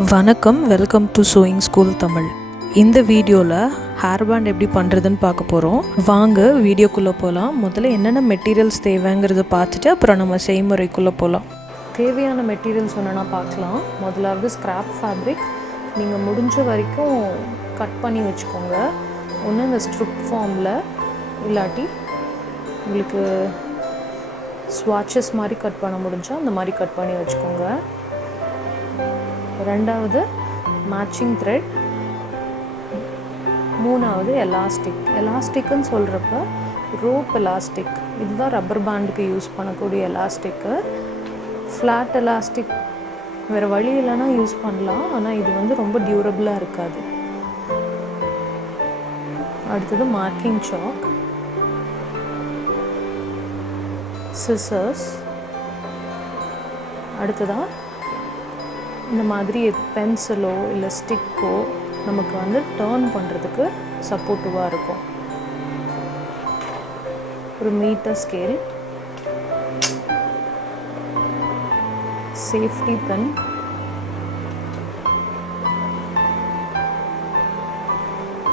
வணக்கம், welcome to chewing school Tamil. இந்த வீடியோவில் ஹேர் பேண்ட் எப்படி பண்ணுறதுன்னு பார்க்க போகிறோம். வாங்க வீடியோக்குள்ளே போகலாம். முதல்ல என்னென்ன மெட்டீரியல்ஸ் தேவைங்கிறத பார்த்துட்டு அப்புறம் நம்ம செய்முறைக்குள்ளே போகலாம். தேவையான மெட்டீரியல்ஸ் ஒன்றுனா பார்க்கலாம். முதலாவது ஸ்க்ராப் ஃபேப்ரிக். நீங்கள் முடிஞ்ச வரைக்கும் கட் பண்ணி வச்சுக்கோங்க. ஒன்று இந்த ஸ்ட்ரிப் ஃபார்மில், இல்லாட்டி உங்களுக்கு ஸ்வாட்சஸ் மாதிரி கட் பண்ண முடிஞ்சால் அந்த மாதிரி கட் பண்ணி வச்சுக்கோங்க. ரெண்டாவது மேட்சிங் த்ரெட். மூணாவது எலாஸ்டிக்குன்னு சொல்கிறப்ப ரோப் எலாஸ்டிக். இதுதான் ரப்பர் பேண்டுக்கு யூஸ் பண்ணக்கூடிய எலாஸ்டிக்கு. ஃப்ளாட் எலாஸ்டிக் வேறு வழி இல்லைன்னா யூஸ் பண்ணலாம், ஆனால் இது வந்து ரொம்ப டியூரபிளாக இருக்காது. அடுத்தது மார்க்கிங் சாக், சிசர்ஸ். அடுத்ததாக இந்த மாதிரி பென்சிலோ இல்லை ஸ்டிக்கோ நமக்கு வந்து டர்ன் பண்ணுறதுக்கு சப்போர்ட்டிவாக இருக்கும். ஒரு metre scale, safety pen,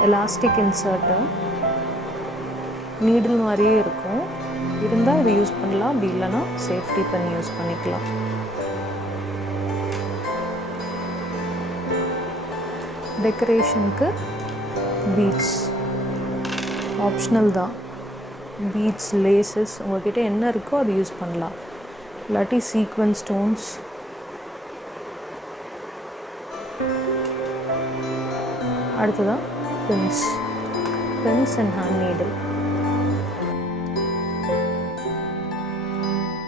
elastic inserter. Needle மாதிரியே இருக்கும், இருந்தால் இதை யூஸ் பண்ணலாம், அப்படி இல்லைன்னா சேஃப்டி பென் யூஸ் பண்ணிக்கலாம். டெக்கரேஷனுக்கு பீட்ஸ் ஆப்ஷனல் தான். பீட்ஸ், லேசஸ் உங்கள்கிட்ட என்ன இருக்கோ அது யூஸ் பண்ணலாம், இல்லாட்டி சீக்வென்ஸ் ஸ்டோன்ஸ். அடுத்ததான் பென்ஸ் அண்ட் ஹேண்ட் நீடில்.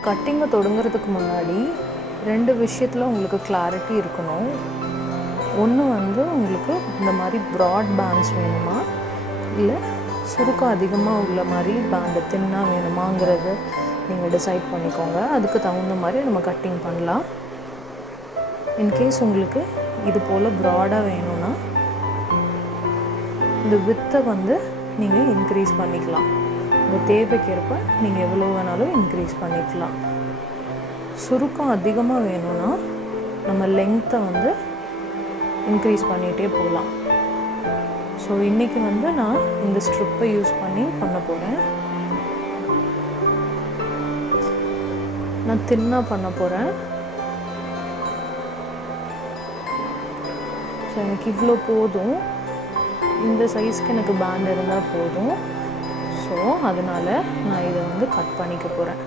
கட்டிங்கை தொடங்குறதுக்கு முன்னாடி ரெண்டு விஷயத்தில் உங்களுக்கு கிளாரிட்டி இருக்கணும். ஒன்று வந்து உங்களுக்கு இந்த மாதிரி ப்ராட் பேண்ட்ஸ் வேணுமா, இல்லை சுருக்கம் அதிகமாக உள்ள மாதிரி பேண்டு தின்னாக வேணுமாங்கிறது நீங்கள் டிசைட் பண்ணிக்கோங்க. அதுக்கு தகுந்த மாதிரி நம்ம கட்டிங் பண்ணலாம். இன்கேஸ் உங்களுக்கு இது போல் ப்ராடாக வேணும்னா இந்த வித்தை வந்து நீங்கள் இன்க்ரீஸ் பண்ணிக்கலாம். உங்கள் தேவைக்கேற்ப நீங்கள் எவ்வளோ வேணாலும் இன்க்ரீஸ் பண்ணிக்கலாம். சுருக்கம் அதிகமாக வேணும்னா நம்ம லெங்க்த்தை வந்து இன்க்ரீஸ் பண்ணிகிட்டே போகலாம். ஸோ இன்றைக்கி வந்து நான் இந்த ஸ்ட்ரிப்பை யூஸ் பண்ணி பண்ண போகிறேன். நான் தின்னாக பண்ண போகிறேன். ஸோ எனக்கு இவ்வளோ போதும், இந்த சைஸ்க்கு எனக்கு பேண்ட் இருந்தால் போதும். ஸோ அதனால் நான் இதை வந்து கட் பண்ணிக்க போகிறேன்.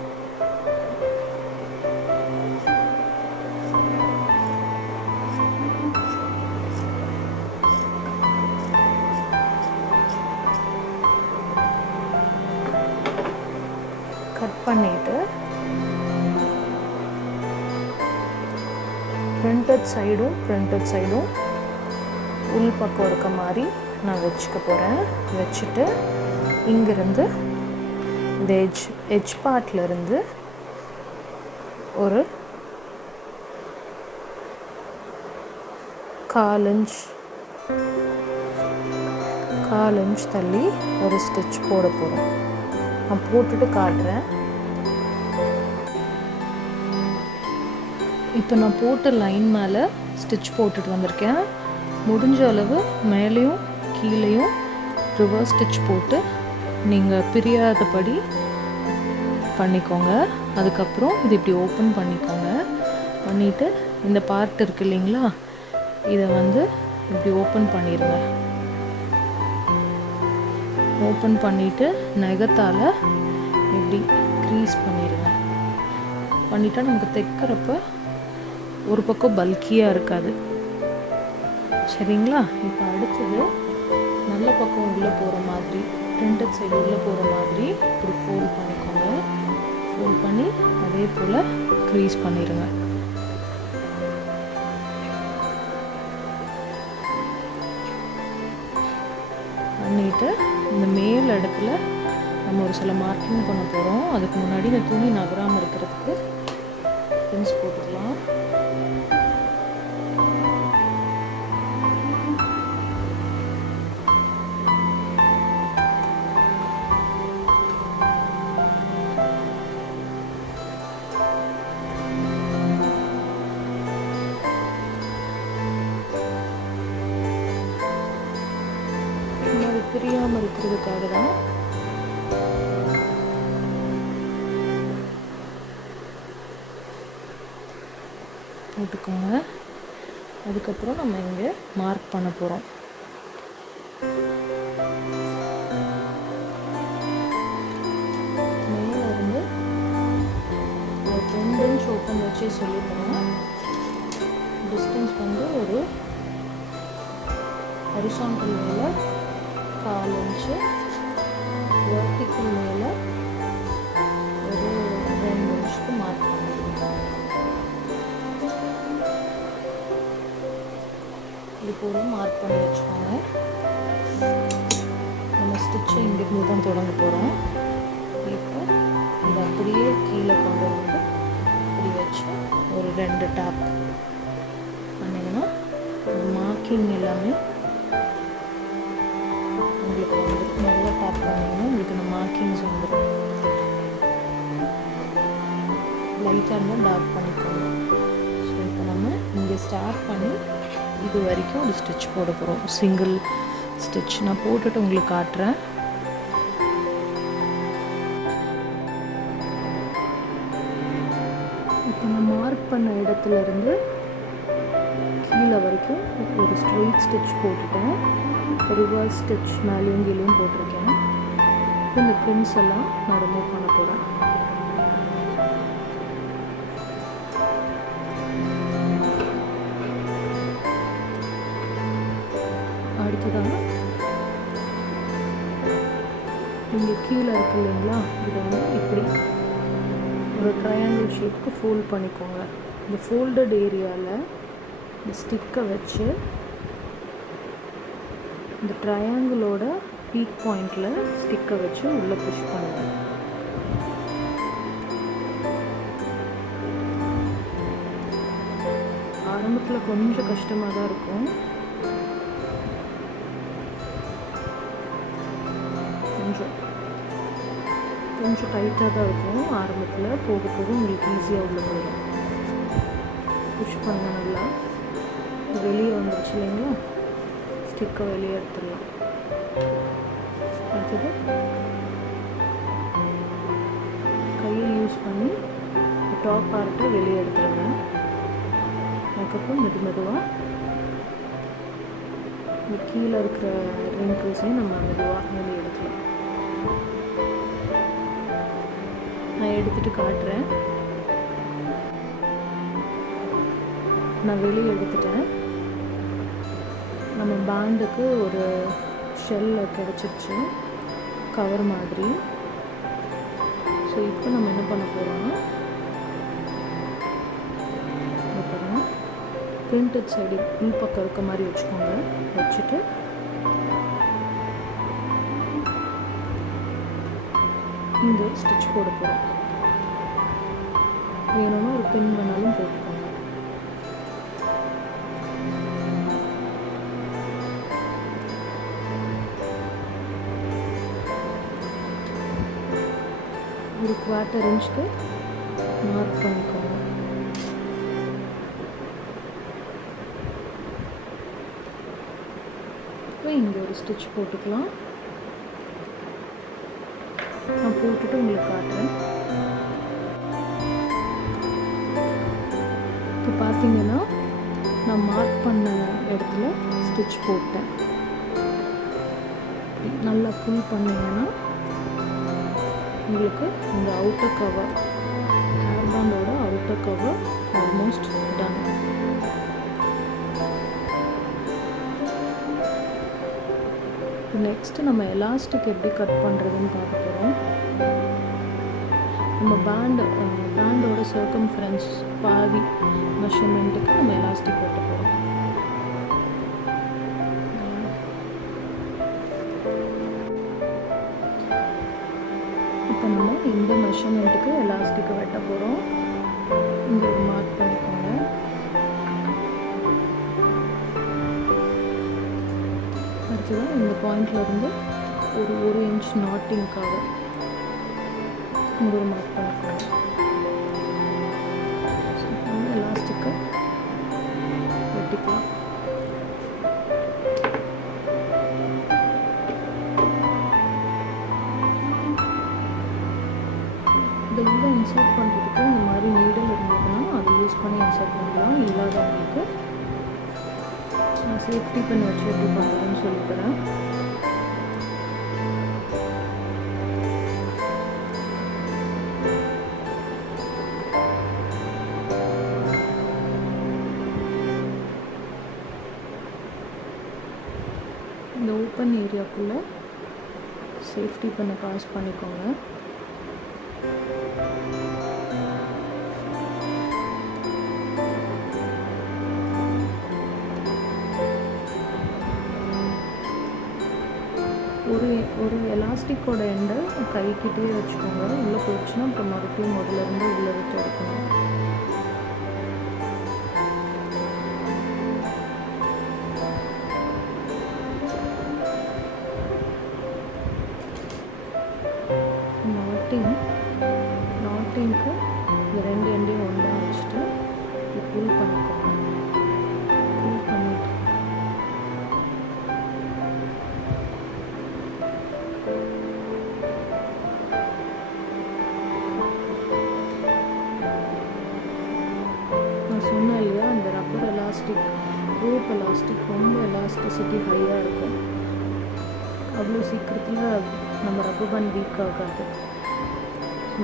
கட் பண்ணிவிட்டு பிரிண்டட் சைடும் உள் பக்கம் இருக்க மாதிரி நான் வச்சுக்க போகிறேன். வச்சுட்டு இங்கேருந்து இந்த எட்ஜ் பார்ட்லேருந்து ஒரு 1/4 இன்ச் தள்ளி ஒரு ஸ்டிச் போட போகிறோம். நான் போட்டுட்டு காட்டுறேன். இப்போ நான் போட்ட லைன் மேலே ஸ்டிச் போட்டுட்டு வந்திருக்கேன். முடிஞ்ச அளவு மேலேயும் கீழேயும் ரிவர்ஸ் ஸ்டிச் போட்டு நீங்கள் பிரியாதபடி பண்ணிக்கோங்க. அதுக்கப்புறம் இது இப்படி ஓப்பன் பண்ணிக்கோங்க. பண்ணிவிட்டு இந்த பார்ட் இருக்குது இல்லைங்களா, இதை வந்து இப்படி ஓப்பன் பண்ணிடுங்க. ஓப்பன் பண்ணிவிட்டு நகத்தால் இப்படி க்ரீஸ் பண்ணிடுங்க. பண்ணிட்டா நமக்கு தைக்கிறப்ப ஒரு பக்கம் பல்கியாக இருக்காது. சரிங்களா? இப்போ அடுத்தது நல்ல பக்கம் உள்ளே போகிற மாதிரி, பிரிண்டட் சைடு உள்ளே போகிற மாதிரி இப்படி ஃபோல்ட் பண்ணிக்கோங்க. ஃபோல்ட் பண்ணி அதே போல் க்ரீஸ் பண்ணிடுங்க. பண்ணிவிட்டு இந்த மேல் இடத்துல நம்ம ஒரு சில மார்க்கிங் பண்ண போகிறோம். அதுக்கு முன்னாடி இந்த துணி நகராமல் இருக்கிறதுக்கு பின்ஸ் போட்டுக்கலாம். பிரியாமல் இருக்கிறதுக்காக தான். போட்டுக்கோங்க. அதுக்கப்புறம் நம்ம இங்கே மார்க் பண்ண போகிறோம். மேலே இருந்து ஒரு 2 இன்ச் ஓப்பன் வச்சே சொல்லித்தரோம். டிஸ்டன்ஸ் வந்து ஒரு ஹரிசாண்டல் மேலே 1/4 இன்ச்சு, வெர்டிக்கல் மேலே ஒரு 2 இன்ச்சுக்கு மார்க் பண்ணிடுவோம். இது போல மார்க் பண்ணி வச்சுக்கோங்க. நம்ம ஸ்டிச்சை இங்கிருந்து தான் தொடங்க போகிறோம். இப்போ இது அப்படியே கீழே கொண்டு வந்து இப்படி வச்சு ஒரு 2 டேப் பண்ணிங்கன்னா மார்க்கிங் எல்லாமே உங்களுக்கு வந்துடும். நல்லா டேப் பண்ணிங்கன்னா உங்களுக்கு இந்த மார்க்கிங்ஸ் வந்துடும். லைட்டாக இருந்தால் டார்க் பண்ணிக்கோங்க. ஸோ இப்போ நம்ம இங்கே ஸ்டார்ட் பண்ணி இது வரைக்கும் ஒரு ஸ்டிச் போட போகிறோம். சிங்கிள் ஸ்டிச் நான் போட்டுட்டு உங்களுக்கு காட்டுறேன். இப்போ நான் மார்க் பண்ண இடத்துல இருந்து கீழே வரைக்கும் ஒரு ஸ்ட்ரெயிட் ஸ்டிச் போட்டுட்டேன். ரிவர்ஸ் ஸ்டிச் மேலேயும் கீழேயும் போட்டிருக்கேன். இப்போ இந்த பின்ஸ் எல்லாம் நான் ரிமூவ் பண்ண போகிறேன். அடுத்ததாக இங்கே கீழே இருக்கு இல்லைங்களா, இதை வந்து இப்படி ஒரு ட்ரையாங்கிள் ஷேப்புக்கு ஃபோல்ட் பண்ணிக்கோங்க. இந்த ஃபோல்டட் ஏரியாவில் இந்த ஸ்டிக்கை வச்சு இந்த ட்ரையாங்கிளோட பீக் பாயிண்டில் ஸ்டிக்கை வச்சு உள்ளே புஷ் பண்ணுங்க. ஆரம்பத்தில் கொஞ்சம் கஷ்டமாக தான் இருக்கும். கொஞ்சம் டைட்டாக தான் இருக்கும் ஆரம்பத்தில். போக போக உங்களுக்கு ஈஸியாக உள்ள போயிடும். புஷ் பண்ண நல்லா வெளியே வந்துருச்சு இல்லைங்களா, ஸ்டிக்கை வெளியே எடுத்துடலாம். அடுத்தது கையை யூஸ் பண்ணி டாப் பார்ட்டை வெளியே எடுத்துருங்க. அதுக்கப்புறம் மெதுவாக இந்த கீழே இருக்கிற ரிங்கிள்ஸையும் நம்ம மெதுவாக வெளியே எடுக்கலாம். நான் எடுத்துகிட்டு காட்டுறேன். நான் வெளியே எடுத்துட்டேன். நம்ம பேண்டுக்கு ஒரு ஷெல்ல கிடச்சிருச்சு, கவர் மாதிரி. ஸோ இப்போ நம்ம என்ன பண்ண போகிறோம்னா, பாருங்கள், பிரிண்டட் சைடு உள் பக்கம் இருக்க மாதிரி வச்சுக்கோங்க. வச்சுட்டு இங்கே ஒரு ஸ்டிச் போட போகிறோம். வேணும்னா ஒரு பின் வேணாலும் போட்டுக்கோங்க. ஒரு 1/4 இன்ச்சுக்கு மார்க் பண்ணிக்கோங்க. இப்போ இங்கே ஒரு ஸ்டிச் போட்டுக்கலாம். நான் போட்டுட்டு உங்களுக்கு காட்டுறேன். இப்போ பார்த்தீங்கன்னா நான் மார்க் பண்ண இடத்துல ஸ்டிச் போட்டேன். நல்லா புல் பண்ணிங்கன்னா உங்களுக்கு இந்த அவுட்டர் கவர், ஹேர் பேண்டோட outer cover almost done. Next நம்ம எலாஸ்டிக் எப்படி கட் பண்ணுறதுன்னு பார்க்க போகிறோம். நம்ம பேண்டோட சர்க்கம்ஃபரன்ஸ் பாதி மெஷர்மெண்ட்டுக்கு நம்ம எலாஸ்டிக் வெட்ட போகிறோம். இப்போ நம்ம இந்த மெஷர்மெண்ட்டுக்கு எலாஸ்டிக்கை வெட்ட போகிறோம். இங்கே ஒரு மார்க் பண்ணிக்கோங்க. அடுத்ததான் இந்த பாயிண்ட்லேருந்து ஒரு 1 இன்ச் நாட்டிங்காக இங்கே ஒரு மார்க் பண்ணிக்கோங்க. ஸோ நம்ம எலாஸ்டிக்கை வெட்டிக்கலாம். இல்லாதவங்களுக்கு நான் சேஃப்டி பண்ணி வச்சு எப்படி பண்ணுறதுன்னு சொல்லித்தரேன். இந்த ஓப்பன் ஏரியாக்குள்ளே சேஃப்டி பண்ண பாஸ் பண்ணிக்கோங்க. ஒரு எலாஸ்டிக்கோட எண்டை கைக்கிட்டே வச்சுக்கோங்க. உள்ளே போயிடுச்சுன்னா அப்புறம் மறுபடியும் முதலேருந்து உள்ளே விட்டு எடுக்கணும். நாட்டிங்க்கு இந்த 2 எண்டையும் ஒன்றா வச்சுட்டு புல் பண்ணிக்கோங்க. புல் பண்ணிட்டு நான் சொன்னேன் இல்லையா, அந்த ரப்பர் எலாஸ்டிக், ரோப் எலாஸ்டிக் ரொம்ப எலாஸ்டிசிட்டி ஹையாக இருக்கும். அவ்வளோ சீக்கிரத்தில் நம்ம ரப்பர் பேண்ட் வீக் ஆகாது.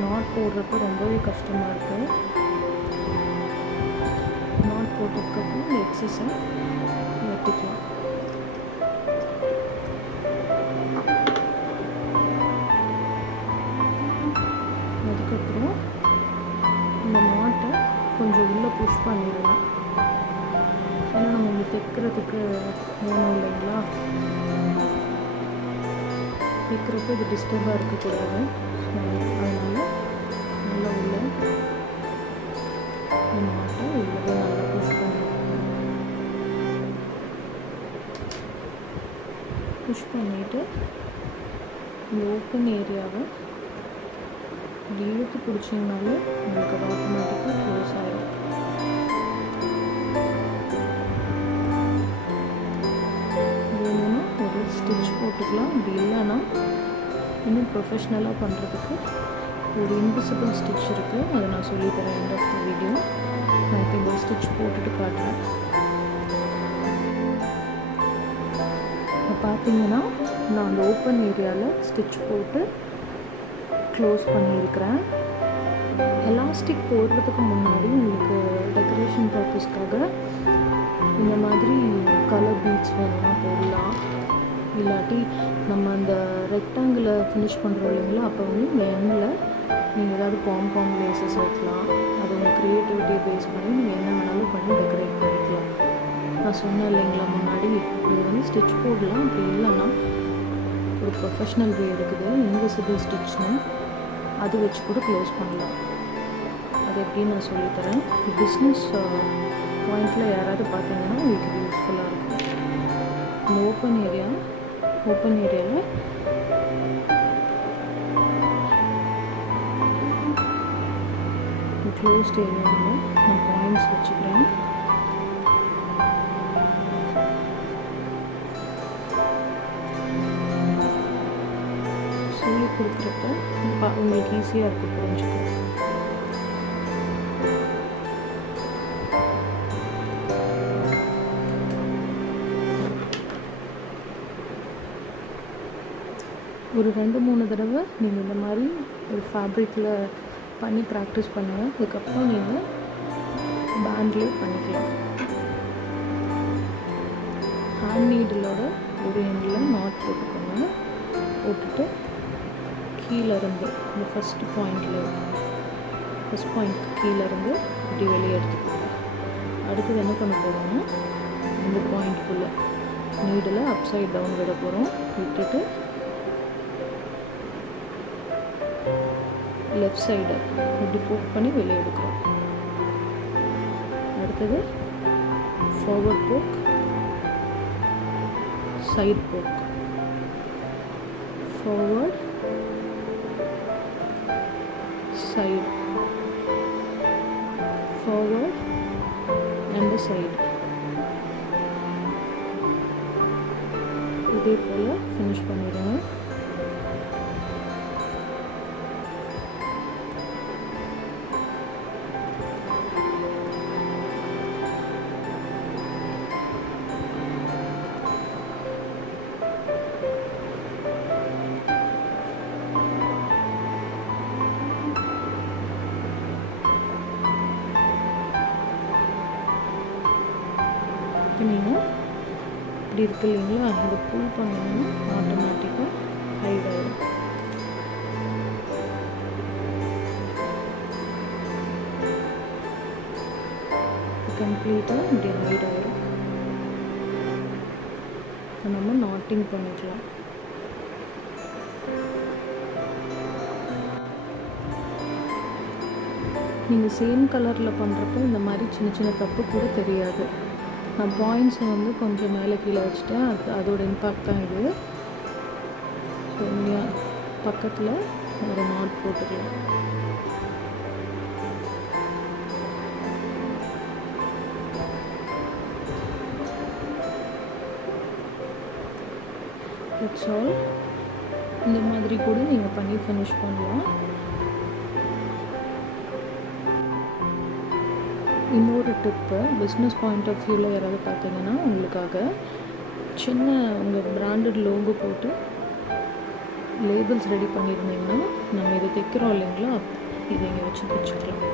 நாட் போடுறப்ப ரொம்பவே கஷ்டமாக இருக்குது. நாட் போட்டதுக்கப்புறம் இந்த எக்ஸஸை வெட்டிக்கலாம். அதுக்கப்புறம் இந்த நாட்டை கொஞ்சம் உள்ளே புஷ் பண்ணிடலாம். ஏன்னா நம்ம இங்கே தைக்கிறதுக்கு வேணும் இல்லைங்களா, தைக்கிறப்ப இது டிஸ்டர்பாக இருக்கக்கூடாது. அதனால் நல்லா உள்ள நாட்டை உள்ளே நல்லா புஷ் பண்ணிவிட்டு இந்த ஓப்பன் ஏரியாவை இப்படி இழுத்து பிடிச்சிங்கனாலே உங்களுக்கு அது ஆட்டோமேட்டிக்காக க்ளோஸ் ஆகிடும். வேணும்னா ஒரு ஸ்டிச் போட்டுக்கலாம். அப்படி இல்லைன்னா இன்னும் ப்ரொஃபஷ்னலாக பண்ணுறதுக்கு ஒரு இன்விசிபிள் ஸ்டிச் இருக்குது. அதை நான் சொல்லித்தரேன் எண்ட் ஆஃப் த வீடியோ. நான் இப்போ இந்த ஸ்டிச் போட்டுட்டு காட்டுறேன். இப்போ பார்த்தீங்கன்னா நான் அந்த ஓப்பன் ஏரியாவில் ஸ்டிச் போட்டு க்ளோஸ் பண்ணியிருக்கிறேன். எலாஸ்டிக் போடுறதுக்கு முன்னாடி உங்களுக்கு டெக்கரேஷன் பர்பஸ்க்காக இந்த மாதிரி கலர் பீட்ஸ் வேணும்னா போடலாம். இல்லாட்டி நம்ம அந்த ரெக்டாங்கிளை ஃபினிஷ் பண்ணுறோம் இல்லைங்களா, அப்போ வந்து இந்த எண்டில் நீங்கள் ஏதாவது பாம் லேசஸ் வைக்கலாம். அது உங்கள் க்ரியேட்டிவிட்டியை பேஸ் பண்ணி நீங்கள் என்ன வேணாலும் பண்ணி டெக்கரேட் பண்ணிக்கலாம். நான் சொன்னேன் இல்லைங்களா முன்னாடி, இது வந்து ஸ்டிச் போடலாம். அப்படி இல்லைன்னா ஒரு ப்ரொஃபஷ்னல் வே இருக்குது, இன்விசிபிள் ஸ்டிச்னு, அது வச்சு கூட க்ளோஸ் பண்ணலாம். அது எப்படின்னு நான் சொல்லித்தரேன். பிஸ்னஸ் பாயிண்டில் யாராவது பார்த்தீங்கன்னா உங்களுக்கு யூஸ்ஃபுல்லாக இருக்கும். இந்த ஓப்பன் ஏரியாவில் க்ளோஸ்ட் ஏரியாவில் நான் பாயிண்ட்ஸ் வச்சுக்கிறேன். சொல்லி கொடுக்குறப்ப உங்களுக்கு ஈஸியாக இருக்குது புரிஞ்சுக்க. ஒரு 2-3 தடவை நீங்கள் இந்த மாதிரி ஒரு ஃபேப்ரிக்கில் பண்ணி ப்ராக்டிஸ் பண்ணுங்கள். அதுக்கப்புறம் நீங்கள் பேண்ட்லேயே பண்ணிக்கலாம். ஹேண்ட் நீடிலோட ஒரு எண்டில் நாட் போட்டுக்கோங்க. போட்டுட்டு கீழேருந்து இந்த ஃபஸ்ட் பாயிண்ட் கீழேருந்து இப்படி வெளியே எடுத்துக்கோங்க. அடுத்தது என்ன பண்ண போகிறோம்னா இந்த பாயிண்ட்டுக்குள்ளே நீடில் அப்சைட் டவுன் விட போகிறோம். விட்டுட்டு லெஃப்ட் சைடு இப்படி போக் பண்ணி வெளியே எடுக்கிறோம். அடுத்தது forward pork, side pork, forward, side, forward and the side. இதே போல் ஃபினிஷ் பண்ணிடுங்க. இப்போ நீங்கள் இப்படி இருக்கு இல்லைங்களா, அதை புல் பண்ணிங்கன்னா ஆட்டோமேட்டிக்காக ஹைட் ஆகிடும். கம்ப்ளீட்டாக இப்படி ஹைட் ஆகிடும். இப்போ நம்ம நாட்டிங் பண்ணிக்கலாம். நீங்கள் சேம் கலரில் பண்ணுறப்போ இந்த மாதிரி சின்ன சின்ன தப்பு கூட தெரியாது. நான் பாயிண்ட்ஸை வந்து கொஞ்சம் மேலே கீழே வச்சுட்டேன், அதோட இம்பேக்ட் தான் இது. ஸோ இங்கே பக்கத்தில் ஒரு நாட் போட்டுக்கலாம். It's all. இந்த மாதிரி கூட நீங்கள் பண்ணி ஃபினிஷ் பண்ணலாம். இன்னொரு டிப்பு, பிஸ்னஸ் பாயிண்ட் ஆஃப் வியூவில் யாராவது பார்த்தீங்கன்னா உங்களுக்காக சின்ன உங்கள் பிராண்டட் லோகோ போட்டு லேபிள்ஸ் ரெடி பண்ணியிருந்தீங்கன்னா நம்ம இதை தைக்கிறோம் இல்லைங்களா, இதை இங்கே வச்சு தைச்சிக்கலாம்.